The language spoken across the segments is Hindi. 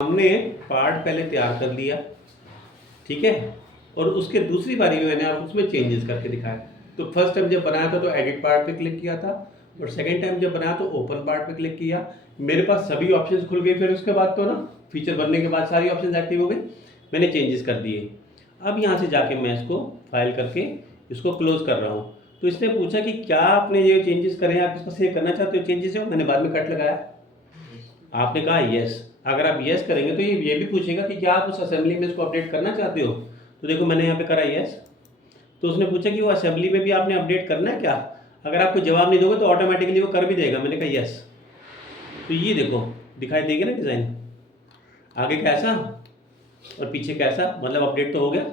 हमने पार्ट पहले तैयार कर लिया, ठीक है, और उसके दूसरी बारी में मैंने आप उसमें चेंजेस करके दिखाया। तो फर्स्ट टाइम जब बनाया था तो एडिट पार्ट पे क्लिक किया था, और सेकंड टाइम जब बनाया तो ओपन पार्ट पे क्लिक किया। मेरे पास सभी ऑप्शंस खुल गए। फिर उसके बाद तो ना फीचर बनने के बाद सारी ऑप्शंस एक्टिव हो गई, मैंने चेंजेस कर दिए। अब यहाँ से जाके मैं इसको फाइल करके इसको क्लोज कर रहा हूँ। तो इसने पूछा कि क्या आपने ये चेंजेस करे हैं, आप इसको सेव करना चाहते हो चेंजेस हो? मैंने बाद में कट लगाया, आपने कहा यस। अगर आप यस करेंगे तो ये भी पूछेगा कि क्या आप उस असेंबली में इसको अपडेट करना चाहते हो। तो देखो मैंने यहाँ पे करा यस। तो उसने पूछा कि वो असेंबली में भी आपने अपडेट करना है क्या। अगर आपको जवाब नहीं दोगे तो ऑटोमेटिकली वो कर भी देगा। मैंने कहा यस। तो ये देखो दिखाई देगा ना डिज़ाइन, आगे कैसा और पीछे कैसा, मतलब अपडेट तो हो गया,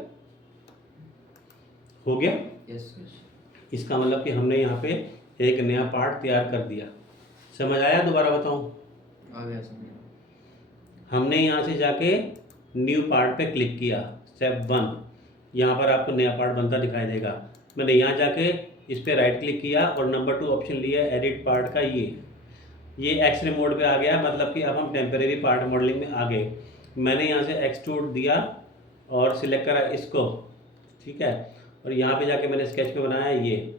हो गया। यस। इसका मतलब कि हमने यहाँ पे एक नया पार्ट तैयार कर दिया। समझ आया? दोबारा बताऊँ? आ गया समझ। हमने यहाँ से जाके न्यू पार्ट पे क्लिक किया, स्टेप 1। यहाँ पर आपको नया पार्ट बनता दिखाई देगा। मैंने यहाँ जाके इस पर राइट क्लिक किया और नंबर 2 ऑप्शन लिया एडिट पार्ट का। ये एक्सरे मोड पे आ गया, मतलब कि अब हम टेम्परेरी पार्ट मॉडलिंग में आ गए। मैंने यहाँ से एक्सट्रूड दिया और सिलेक्ट करा इसको, ठीक है, और यहाँ पे जाके मैंने स्केच पे बनाया ये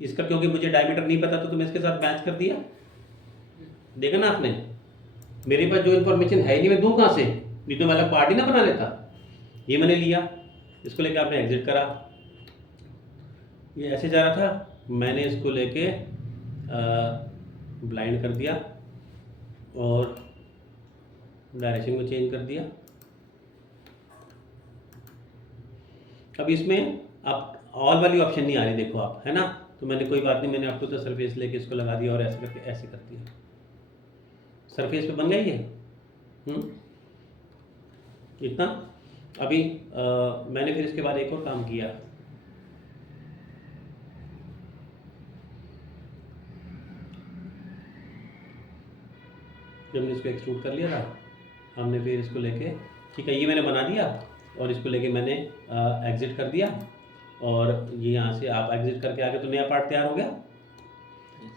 इसका, क्योंकि मुझे डायमीटर नहीं पता तो मैं इसके साथ मैच कर दिया। देखा ना आपने, मेरे पास जो इन्फॉर्मेशन है ही नहीं, मैं दूँ कहाँ से? नहीं तो मैं अलग पार्ट ही ना बना लेता। ये मैंने लिया, इसको लेके आपने एग्जिट करा, ये ऐसे जा रहा था, मैंने इसको लेके ब्लाइंड कर दिया और डायरेक्शन को चेंज कर दिया। अब इसमें अब ऑल वाली ऑप्शन नहीं आ रही, देखो आप, है ना। तो मैंने कोई बात नहीं, मैंने आपको तो सरफेस लेके इसको लगा दिया और ऐसे करके ऐसे कर दिया, सरफेस पे बन गई है। इतना। अभी मैंने फिर इसके बाद एक और काम किया। जब मैंने इसको एक्सट्रूड कर लिया था, हमने फिर इसको लेके, ठीक है, ये मैंने बना दिया और इसको लेके मैंने एग्जिट कर दिया। और ये यहाँ से आप एग्जिट करके आगे तो नया पार्ट तैयार हो गया।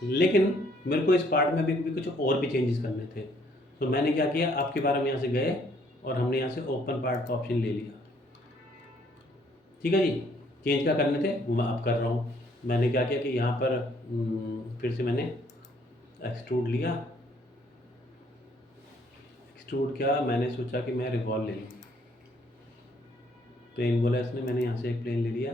लेकिन मेरे को इस पार्ट में भी कुछ और भी चेंजेस करने थे। तो मैंने क्या किया, आपके बारे में यहाँ से गए और हमने यहाँ से ओपन पार्ट का ऑप्शन ले लिया। ठीक है जी, चेंज क्या करने थे वो मैं अब कर रहा हूँ। मैंने क्या किया कि यहाँ पर फिर से मैंने एक्सट्रूड लिया। एक्सट्रूड क्या, मैंने सोचा कि मैं रिवॉल्व ले लूँ। प्लेन बोला इसने, मैंने यहाँ से एक प्लेन ले लिया।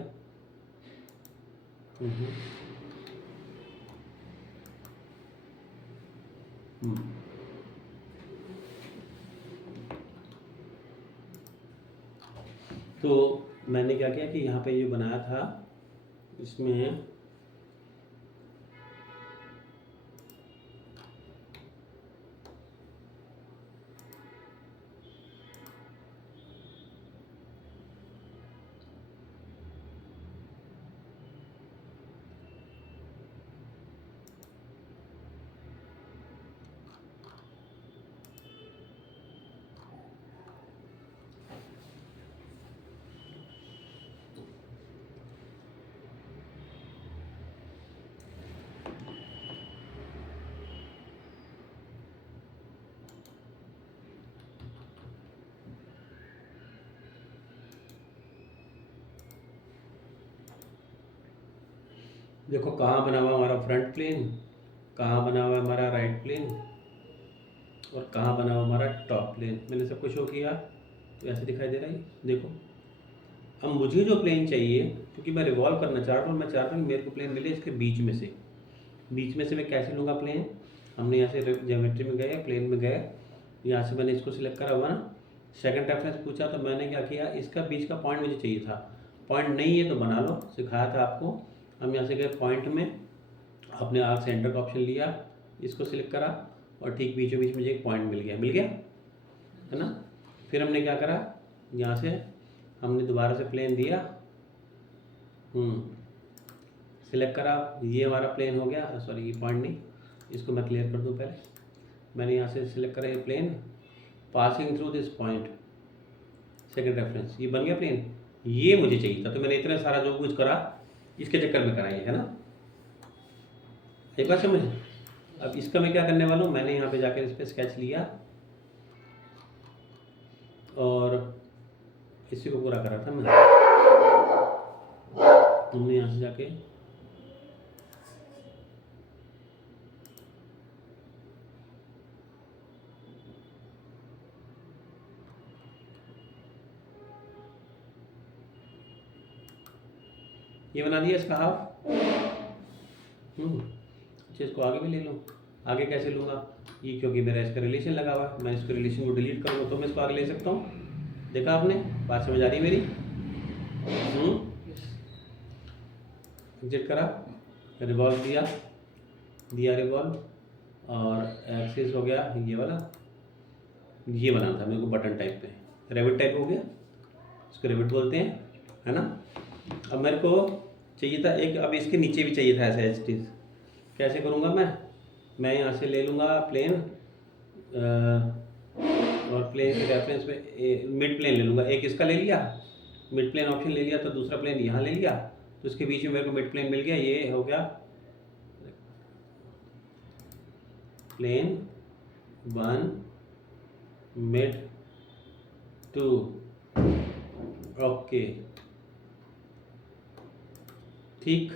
तो मैंने क्या किया कि यहाँ पे ये बनाया था, इसमें देखो कहाँ बना हुआ हमारा फ्रंट प्लेन, कहाँ बना हुआ हमारा राइट प्लेन और कहाँ बना हुआ हमारा टॉप प्लेन। मैंने सबको शो किया तो ऐसे दिखाई दे रहा है, देखो। अब मुझे जो प्लेन चाहिए, क्योंकि मैं रिवॉल्व करना चाह रहा हूँ, मैं चाहता हूँ मेरे को प्लेन मिले इसके बीच में से। मैं कैसे लूँगा प्लेन? हमने यहाँ से ज्योमेट्री में गए, प्लेन में गए, यहाँ से मैंने इसको सिलेक्ट करा हुआ ना। सेकंड रेफरेंस पूछा तो मैंने क्या किया, इसका बीच का पॉइंट मुझे चाहिए था। पॉइंट नहीं है तो बना लो, सिखाया था आपको। हम यहाँ से गए पॉइंट में, अपने आर्क सेंटर का ऑप्शन लिया, इसको सिलेक्ट करा और ठीक बीचों बीच मुझे एक पॉइंट मिल गया, है ना। फिर हमने क्या करा, यहाँ से हमने दोबारा से प्लेन दिया, सिलेक्ट करा, ये हमारा प्लेन हो गया। सॉरी, ये पॉइंट नहीं, इसको मैं क्लियर कर दूँ पहले। मैंने यहाँ से सिलेक्ट करा ये plane, passing through this point, second reference, ये बन गया प्लेन। ये मुझे चाहिए था, तो मैंने इतना सारा जो कुछ करा इसके चक्कर में करा, ये है ना। एक बार समझ। अब इसका मैं क्या करने वाला हूँ, मैंने यहाँ पे जाकर इस पर स्केच लिया और इसी को पूरा करा था मैं। हमने यहाँ से जाके ये बना दिया इसका हाफ। अच्छा, इसको आगे भी ले लूँ। आगे कैसे लूँगा? ये क्योंकि मेरा इसका रिलेशन लगा हुआ है, मैं इसको रिलेशन को डिलीट करूँगा तो मैं इसको आगे ले सकता हूँ। देखा आपने? बात समझ आ रही मेरी? एग्जिट करा, रिवॉल्व दिया रिवॉल्व, और एक्सिस हो गया ये वाला। ये बनाना था मेरे को बटन टाइप पे, रेविट टाइप हो गया, इसको रेविट बोलते हैं, है ना। अब मेरे को चाहिए था एक, अब इसके नीचे भी चाहिए था ऐसा एज। कैसे करूँगा मैं यहाँ से ले लूँगा प्लेन, और प्लेन के रेफरेंस में मिड प्लेन ले लूँगा। एक इसका ले लिया, मिड प्लेन ऑप्शन ले लिया, तो दूसरा प्लेन यहाँ ले लिया, तो इसके बीच में मेरे को मिड प्लेन मिल गया। ये हो गया प्लेन 1 मिड 2। ओके, ठीक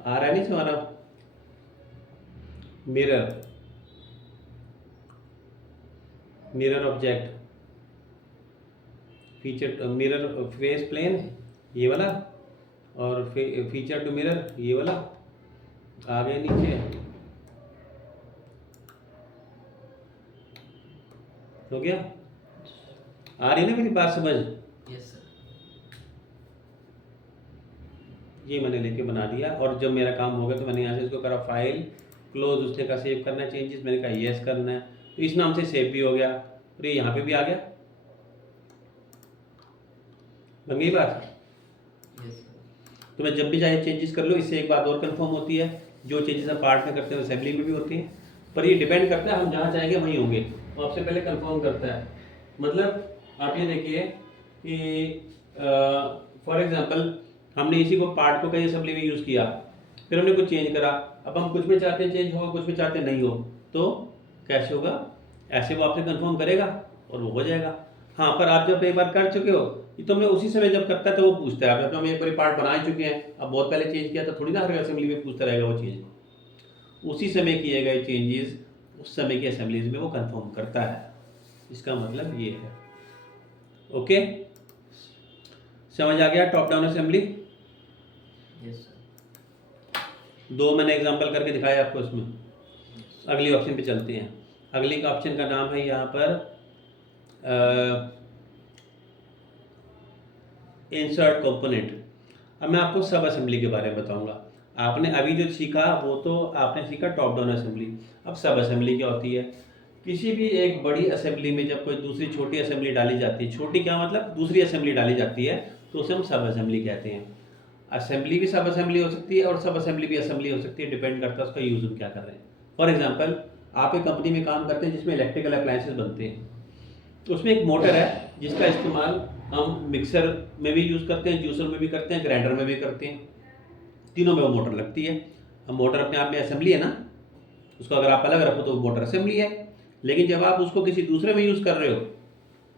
आ रहा है नहीं तुम्हारा? Mirror object, feature mirror face plane ये वाला, और फीचर टू मिरर ये वाला। आगे नीचे हो गया। आ रही है ना मेरी बात समझ? Yes sir. ये मैंने लेके बना दिया, और जब मेरा काम हो गया तो मैंने यहाँ से इसको करा फाइल क्लोज, उसने कहा सेव करना है चेंजेस, मैंने कहा यस करना है, तो इस नाम से सेव भी हो गया, और ये यहाँ पे भी आ गया। बन गई बात? Yes sir. तो मैं जब भी चाहे चेंजेस कर लो। इससे एक बात और कंफर्म होती है, जो चेंजेस हम पार्ट में करते हैं असेंबली में भी होती हैं, पर ये डिपेंड करता है हम जहाँ चाहेंगे वहीं होंगे, वो आपसे पहले कंफर्म करता है। मतलब आप ये देखिए कि फॉर एग्जांपल हमने इसी को पार्ट को कहीं असेंबली में यूज़ किया, फिर हमने कुछ चेंज करा, अब हम कुछ में चाहते हैं चेंज हो, कुछ में चाहते नहीं हो, तो कैसे होगा? ऐसे वो आपसे कंफर्म करेगा और वो हो जाएगा। हाँ, पर आप जब एक बार कर चुके हो, ये तो मैं उसी समय जब करता है तो वो पूछता है। अब हम एक बार पार्ट बना चुके हैं, अब बहुत पहले चेंज किया, तो थोड़ी ना हर असेंबली में पूछता रहेगा वो चीज़। उसी समय किए गए चेंजेस उस समय की असेंबलीज में वो कंफर्म करता है। इसका मतलब ये है। ओके, समझ आ गया top down assembly? Yes sir. 2 मैंने एग्जांपल करके दिखाया आपको इसमें। अगली ऑप्शन पे चलते हैं। अगली ऑप्शन का नाम है यहाँ पर इंसर्ट कंपोनेंट। अब मैं आपको सब असेंबली के बारे में बताऊंगा। आपने अभी जो सीखा वो तो आपने सीखा टॉप डाउन असेंबली। अब सब असेंबली क्या होती है? किसी भी एक बड़ी असेंबली में जब कोई दूसरी छोटी असेंबली डाली जाती है, छोटी क्या मतलब दूसरी असेंबली डाली जाती है, तो उसे हम सब असेंबली कहते हैं। असेंबली भी सब असेंबली हो सकती है और सब असेंबली भी असेंबली हो सकती है, डिपेंड करता है उसका यूज़ हम क्या कर रहे हैं। फॉर एग्जांपल, आप एक कंपनी में काम करते हैं जिसमें इलेक्ट्रिकल अप्लायंसेस बनते हैं, तो उसमें एक मोटर है जिसका इस्तेमाल हम मिक्सर में भी यूज़ करते हैं, जूसर में भी करते हैं, ग्राइंडर में भी करते हैं, तीनों में वो मोटर लगती है। अब मोटर अपने आप में असेंबली है ना, उसको अगर आप अलग रखो तो वो मोटर असेंबली है। लेकिन जब आप उसको किसी दूसरे में यूज़ कर रहे हो,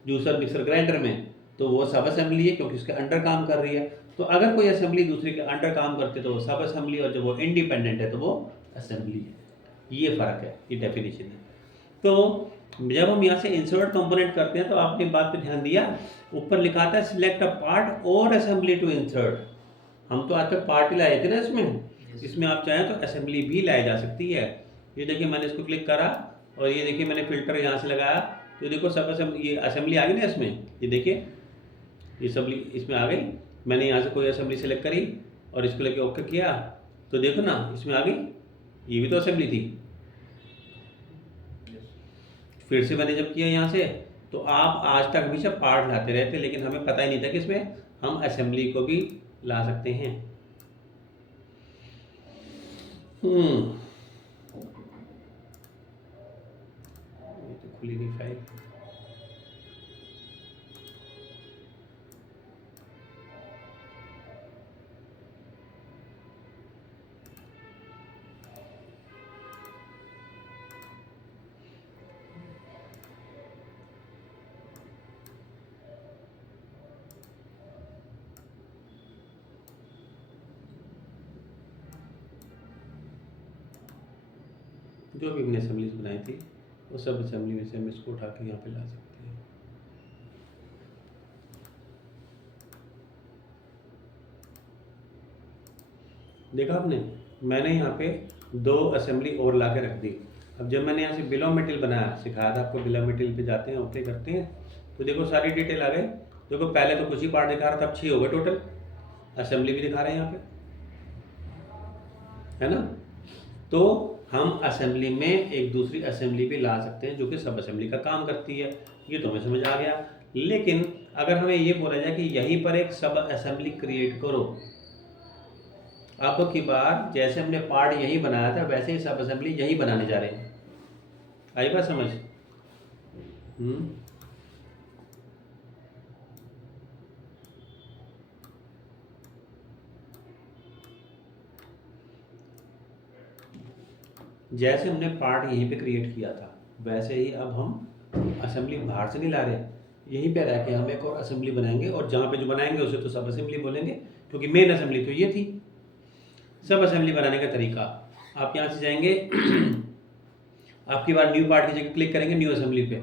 जूसर मिक्सर ग्राइंडर में, तो वो सब असेंबली है क्योंकि उसके अंडर काम कर रही है। तो अगर कोई असेंबली दूसरे के अंडर काम करते है तो वो सब असेंबली, और जब वो इंडिपेंडेंट है तो वो असेंबली है। ये फ़र्क है, ये डेफिनेशन है। तो जब हम यहाँ से इंसर्ट कंपोनेंट करते हैं तो आपने बात पे ध्यान दिया, ऊपर लिखा था सिलेक्ट अ पार्ट और असेंबली टू इंसर्ट। हम तो आज तक पार्ट ही लाए थे ना इसमें आप चाहें तो असेंबली भी लाई जा सकती है। ये देखिए मैंने इसको क्लिक करा, और ये देखिए मैंने फिल्टर यहाँ से लगाया, तो देखो सब असेंबली, ये असेंबली आ गई ना इसमें। ये देखिए ये असेंबली इसमें आ गई। मैंने यहाँ से कोई असेंबली सेलेक्ट करी और इसको लेके ओके किया, तो देखो ना इसमें आ गई, ये भी तो असेंबली थी। फिर से मैंने जब किया यहाँ से, तो आप आज तक हमेशा पार्ट लाते रहते, लेकिन हमें पता ही नहीं था कि इसमें हम असेंबली को भी ला सकते हैं। ये तो खुली नहीं फाइल। जो भी हमने असेंबलीज बनाई थी वो सब असेंबली में से हम इसको उठा के यहाँ पे ला सकते हैं। देखा आपने, मैंने यहाँ पे 2 असेंबली और ला के रख दी। अब जब मैंने यहाँ से बिल ऑफ मटेरियल बनाया, सिखाया था आपको, बिल ऑफ मटेरियल पे जाते हैं, ओके करते हैं, तो देखो सारी डिटेल आ गई। देखो पहले तो कुछ ही पार्ट दिखा रहा था, अब 6 हो गए टोटल। असेंबली भी दिखा रहे हैं यहाँ पे, है ना। तो हम असेंबली में एक दूसरी असेंबली भी ला सकते हैं जो कि सब असेंबली का काम करती है, ये तो हमें समझ आ गया। लेकिन अगर हमें ये बोला जाए कि यहीं पर एक सब असेंबली क्रिएट करो, अब की बार जैसे हमने पार्ट यहीं बनाया था वैसे ही सब असेंबली यहीं बनाने जा रहे हैं। आई बात समझ? जैसे हमने पार्ट यहीं पे क्रिएट किया था वैसे ही अब हम असेंबली बाहर से नहीं ला रहे, यहीं पे रह के हम एक और असेंबली बनाएंगे, और जहाँ पे जो बनाएंगे उसे तो सब असेंबली बोलेंगे, क्योंकि मेन असेंबली तो ये थी। सब असेंबली बनाने का तरीका, आप यहाँ से जाएंगे आपकी बार न्यू पार्ट की जगह क्लिक करेंगे न्यू असेंबली पे,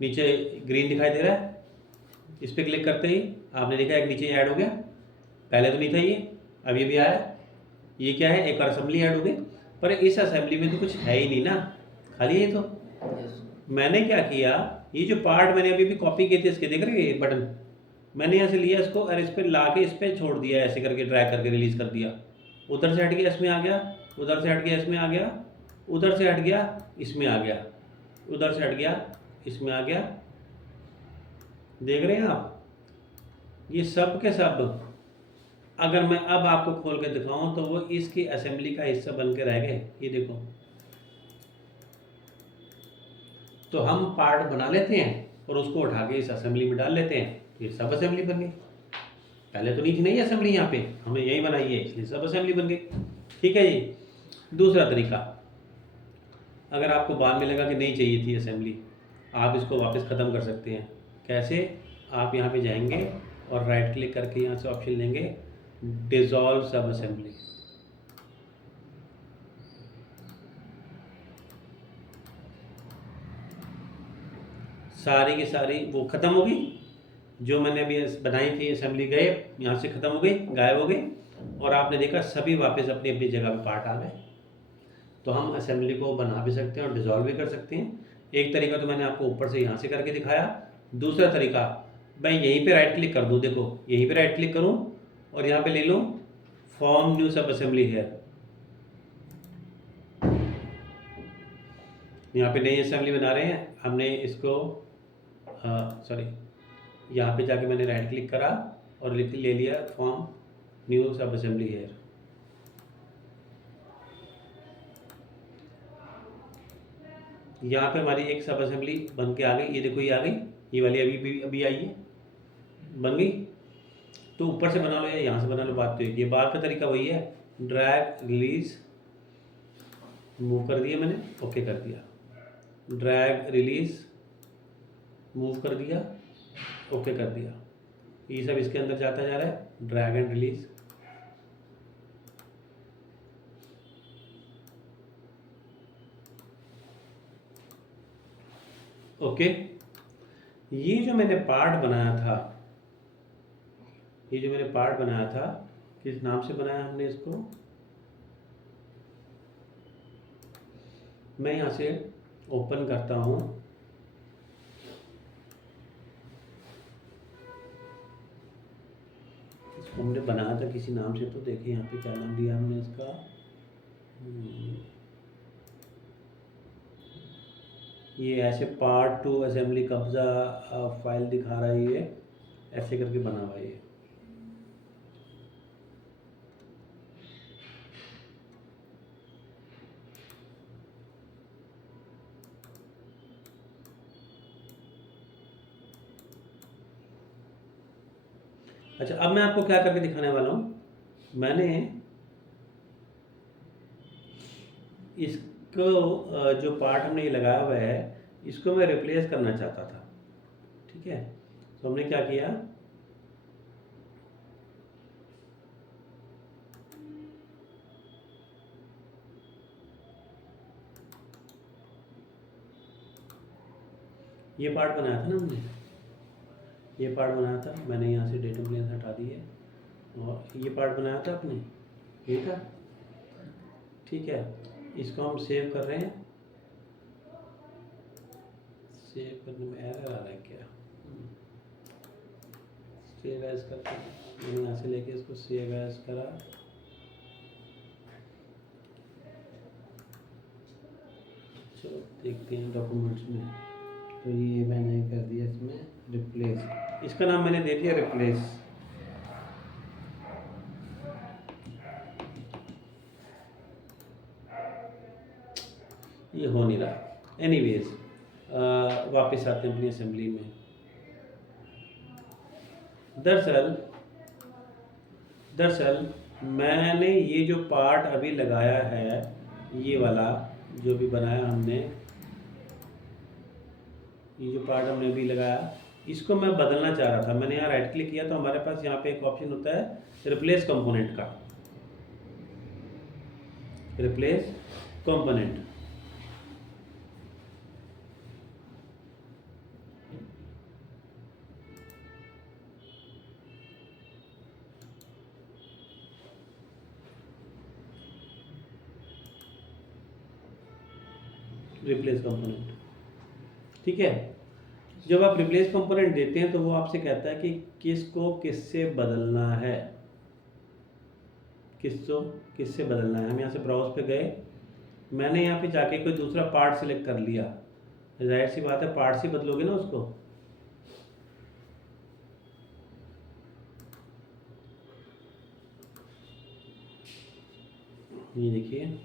नीचे ग्रीन दिखाई दे रहा है, इस पर क्लिक करते ही आपने देखा एक नीचे ऐड हो गया, पहले तो नहीं था ये, अब ये भी आया। ये क्या है, एक और असेंबली ऐड हो गई, पर इस असेंबली में तो कुछ है ही नहीं ना, खाली ये तो। मैंने क्या किया, ये जो पार्ट मैंने अभी भी कॉपी किए थे इसके, देख रहे हैं ये बटन, मैंने यहाँ से लिया इसको और इस पर ला के इस पर छोड़ दिया, ऐसे करके ड्रैग करके रिलीज कर दिया। उधर से हट गया इसमें आ गया, उधर से हट गया इसमें आ गया, उधर से हट गया इसमें आ गया, उधर से हट गया इसमें आ गया। देख रहे हैं आप, ये सब के सब अगर मैं अब आपको खोल के दिखाऊं तो वो इसकी असेंबली का हिस्सा बन के रह गए। ये देखो, तो हम पार्ट बना लेते हैं और उसको उठा के इस असेंबली में डाल लेते हैं, तो ये सब असेंबली बन गई। पहले तो नहीं थी नहीं असेंबली, यहाँ पे हमने यही बनाई है इसलिए सब असेंबली बन गई। ठीक है जी। दूसरा तरीका, अगर आपको बाद में लगा कि नहीं चाहिए थी असेंबली, आप इसको वापस ख़त्म कर सकते हैं। कैसे? आप यहाँ पे जाएंगे और राइट क्लिक करके यहाँ से ऑप्शन लेंगे डिसॉल्व सब असेंबली। सारी की सारी वो ख़त्म हो गई, जो मैंने अभी बनाई थी असेंबली गए यहाँ से ख़त्म हो गई, गायब हो गई, और आपने देखा सभी वापस अपनी अपनी जगह पे पार्ट आ गए। तो हम असेंबली को बना भी सकते हैं और डिसॉल्व भी कर सकते हैं। एक तरीका तो मैंने आपको ऊपर से यहाँ से करके दिखाया। दूसरा तरीका, मैं यहीं पे राइट क्लिक कर दूँ, देखो यहीं पे राइट क्लिक करूँ और यहाँ पे ले लूँ फॉर्म न्यू सब असेंबली हेयर, यहाँ पे नई असेंबली बना रहे हैं हमने इसको, सॉरी, यहाँ पे जाके मैंने राइट क्लिक करा और ले लिया फॉर्म न्यू सब असेंबली हेयर। यहाँ पे हमारी एक सब असेंबली बन के आ गई, ये देखो ये आ गई, ये वाली अभी आई है, बन गई। तो ऊपर से बना लो या यहाँ से बना लो, बात तो एक, ये बात का तरीका वही है, ड्रैग रिलीज मूव कर दिया मैंने, ओके कर दिया, ड्रैग रिलीज मूव कर दिया, ओके कर दिया, ये सब इसके अंदर जाता जा रहा है, ड्रैग एंड रिलीज। ओके। ये जो मैंने पार्ट बनाया था, ये जो मैंने पार्ट बनाया था, किस नाम से बनाया हमने इसको, मैं यहाँ से ओपन करता हूँ, इसको हमने बनाया था किसी नाम से, तो देखिए यहाँ पे क्या नाम दिया हमने इसका, ये ऐसे पार्ट 2 असेंबली कब्जा फाइल दिखा रहा है, ये ऐसे करके बना हुआ है ये। अच्छा, अब मैं आपको क्या करके दिखाने वाला हूँ, मैंने इसको जो पार्ट हमने ये लगाया हुआ है इसको मैं रिप्लेस करना चाहता था। ठीक है, तो हमने क्या किया, ये पार्ट बनाया था ना हमने, ये पार्ट बनाया था, मैंने यहाँ से डेटम प्लेन हटा दी है, और ये पार्ट बनाया था आपने, ये था, ठीक है। इसको हम सेव कर रहे हैं, सेव करने में एरर आ रहा है क्या? सेव एज करते हैं, मैंने यहाँ से लेके इसको सेव एज करा, चलो देखते हैं डॉक्यूमेंट्स में। तो ये मैंने कर दिया इसमें रिप्लेस, इसका नाम मैंने दे दिया रिप्लेस। ये हो नहीं रहा। एनीवेज वापस आते हैं अपनी असेंबली में। दरअसल मैंने ये जो पार्ट अभी लगाया है, ये वाला जो भी बनाया हमने, ये जो पार्ट हमने अभी लगाया, इसको मैं बदलना चाह रहा था। मैंने यहाँ राइट क्लिक किया तो हमारे पास यहाँ पे एक ऑप्शन होता है रिप्लेस कंपोनेंट का, रिप्लेस कंपोनेंट। रिप्लेस कंपोनेंट, ठीक है। जब आप रिप्लेस कंपोनेंट देते हैं तो वो आपसे कहता है कि किसको किससे बदलना है, किसको किससे बदलना है। हम यहाँ से ब्राउज पे गए, मैंने यहाँ पे जाके कोई दूसरा पार्ट सिलेक्ट कर लिया, जाहिर सी बात है पार्ट से बदलोगे ना उसको। ये देखिए,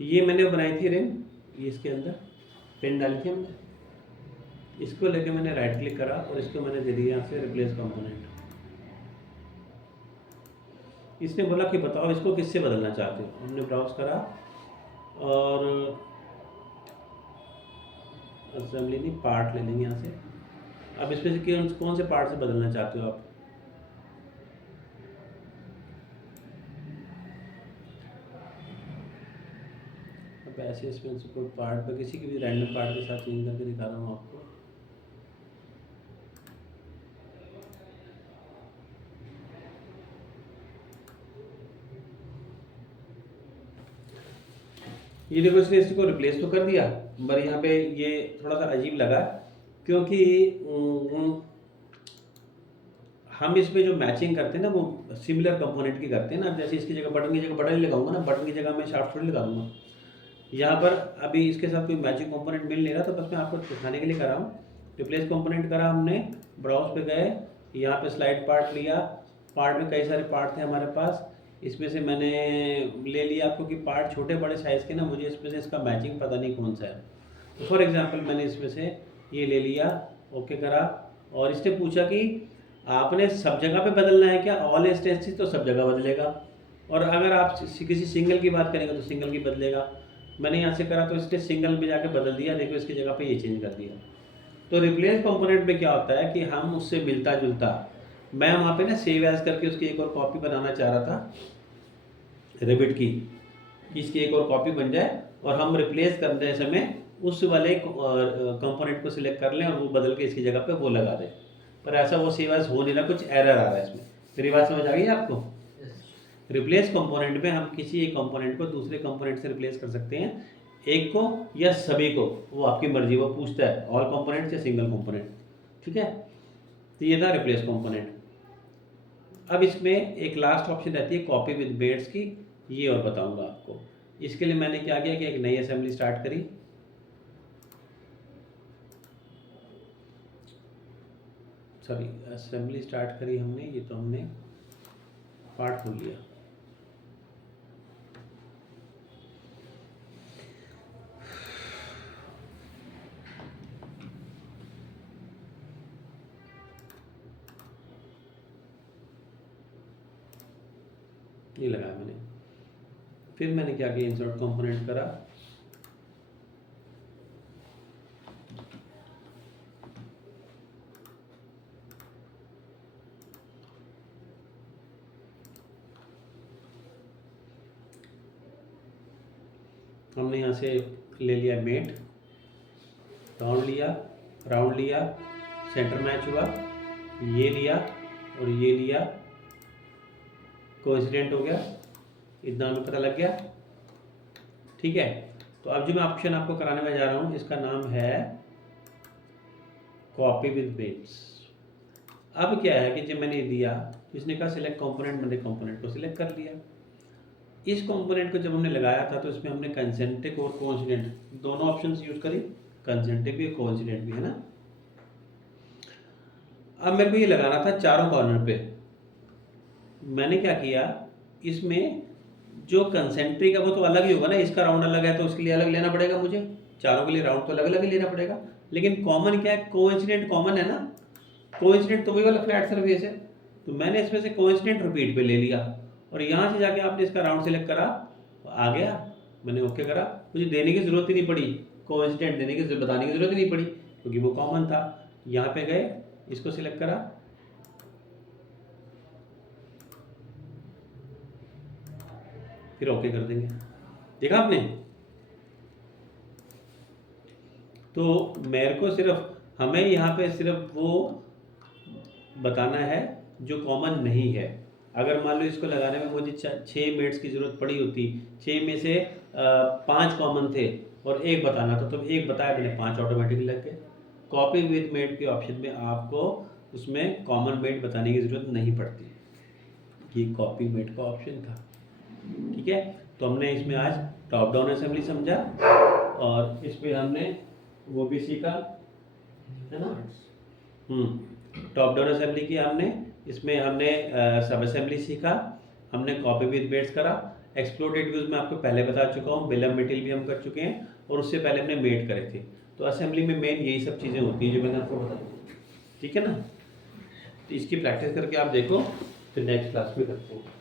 ये मैंने बनाई थी रिंग, ये इसके अंदर पिन डाली थी हमने, इसको लेके मैंने राइट क्लिक करा और इसको मैंने दे दिया यहाँ से रिप्लेस कंपोनेंट। इसने बोला कि बताओ इसको किससे बदलना चाहते हो। हमने ब्राउज करा और असेंबली नहीं, पार्ट ले लेंगे यहाँ से। अब इसमें से कौन से पार्ट से बदलना चाहते हो आप। अब ऐसे इसमें से कोई पार्ट पर किसी की भी रैंडम पार्ट के साथ चेंज करके दिखा रहा हूँ आपको। ये देखो, इसने इसको रिप्लेस तो कर दिया, पर यहाँ पे ये थोड़ा सा अजीब लगा, क्योंकि हम इसमें जो मैचिंग करते हैं ना वो सिमिलर कंपोनेंट की करते हैं ना। जैसे इसकी जगह बटन की जगह बटन ही लगाऊंगा ना, बटन की जगह मैं शार्प थोड़ी लगा दूंगा। यहाँ पर अभी इसके साथ कोई मैचिंग कंपोनेंट मिल नहीं रहा, तो बस मैं आपको दिखाने के लिए कर रहा हूँ। रिप्लेस कंपोनेंट करा हमने, ब्राउज पे गए, यहाँ पे स्लाइड पार्ट लिया, पार्ट में कई सारे पार्ट थे हमारे पास, इसमें से मैंने ले लिया आपको कि पार्ट छोटे बड़े साइज़ के ना, मुझे इसमें से इसका मैचिंग पता नहीं कौन सा है। तो फॉर एग्जांपल मैंने इसमें से ये ले लिया, ओके करा, और इसने पूछा कि आपने सब जगह पे बदलना है क्या। ऑल इंस्टेंसेस तो सब जगह बदलेगा, और अगर आप किसी सिंगल की बात करेंगे तो सिंगल की बदलेगा। मैंने यहाँ से करा तो इसने सिंगल में जाके बदल दिया, देखो इसकी जगह पे ये चेंज कर दिया। तो रिप्लेस कंपोनेंट में क्या होता है कि हम उससे मिलता जुलता, मैं वहाँ पे ना सेव एज करके उसकी एक और कॉपी बनाना चाह रहा था रेबिट की, इसकी एक और कॉपी बन जाए और हम रिप्लेस करने समय उस वाले कंपोनेंट को सिलेक्ट कर लें और वो बदल के इसकी जगह पे वो लगा दें। पर ऐसा वो सेव एज हो नहीं रहा, कुछ एरर आ रहा है इसमें। मेरी बात समझ आ गई आपको। रिप्लेस कंपोनेंट में हम किसी एक कंपोनेंट को दूसरे कंपोनेंट से रिप्लेस कर सकते हैं, एक को या सभी को, वो आपकी मर्जी, वो पूछता है ऑल कंपोनेंट या सिंगल कंपोनेंट, ठीक है। तो ये था रिप्लेस कंपोनेंट। अब इसमें एक लास्ट ऑप्शन रहती है कॉपी विद बेड्स की, ये और बताऊंगा आपको। इसके लिए मैंने क्या किया कि एक नई असेंबली स्टार्ट करी, असेंबली स्टार्ट करी हमने, ये तो हमने पार्ट खोल लिया। ये लगाया मैंने, फिर मैंने क्या किया, इंसर्ट कंपोनेंट करा, हमने यहाँ से ले लिया मेट, राउंड लिया, सेंटर मैच हुआ, ये लिया और ये लिया, कोइंसिडेंट हो गया, इतना हमें पता लग गया। ठीक है, तो अब जो मैं ऑप्शन आपको कराने में जा रहा हूँ इसका नाम है कॉपी विद मेट्स। अब क्या है कि जब मैंने दिया तो इसने कहा सिलेक्ट कंपोनेंट, मैंने कंपोनेंट को सिलेक्ट कर लिया। इस कंपोनेंट को जब हमने लगाया था तो इसमें हमने कंसेंट्रिक और कोइंसिडेंट दोनों ऑप्शंस यूज करी, कंसेंट्रिक भी और कोइंसिडेंट भी, है ना। अब मेरे को ये लगाना था चारों कॉर्नर पे। मैंने क्या किया, इसमें जो कंसेंट्रिक है वो तो अलग ही होगा ना, इसका राउंड अलग है तो उसके लिए अलग लेना पड़ेगा मुझे, चारों के लिए राउंड तो अलग अलग ही लेना पड़ेगा। लेकिन कॉमन क्या है, कोइंसिडेंट कॉमन है ना, कोइंसिडेंट तो वही वाला फ्लैट सरफेस है, तो मैंने इसमें से कोइंसिडेंट रिपीट पे ले लिया और यहाँ से जाके आपने इसका राउंड सेलेक्ट करा, आ गया, मैंने ओके करा, मुझे देने की ज़रूरत ही नहीं पड़ी, कोइंसिडेंट देने की बताने की ज़रूरत ही नहीं पड़ी क्योंकि वो कॉमन था। यहाँ पे गए, इसको सिलेक्ट करा, फिर ओके कर देंगे। देखा आपने? तो मेरे को सिर्फ हमें यहाँ पे सिर्फ वो बताना है जो कॉमन नहीं है। अगर मान लो इसको लगाने में मुझे 6 मेट्स की ज़रूरत पड़ी होती, 6 में से 5 कॉमन थे और एक बताना था, तो एक बताया मैंने, 5 ऑटोमेटिकली लग गए। कॉपी विद मेट के ऑप्शन में आपको उसमें कॉमन मेट बताने की ज़रूरत नहीं पड़ती, ये कॉपी मेट का ऑप्शन था। ठीक है, तो हमने इसमें आज टॉप डाउन असेंबली समझा और इसमें हमने वो भी सीखा, है ना। टॉप डाउन असेंबली की हमने, इसमें हमने सब असेंबली सीखा, हमने कॉपी विद मेट्स करा, एक्सप्लोडेड व्यूज मैं आपको पहले बता चुका हूँ, बिल ऑफ मटेरियल भी हम कर चुके हैं और उससे पहले हमने मेट करे थे। तो असेंबली में मेन यही सब चीज़ें होती हैं जो मैंने आपको बताई, ठीक है ना। तो इसकी प्रैक्टिस करके आप देखो, फिर नेक्स्ट क्लास में करते हैं।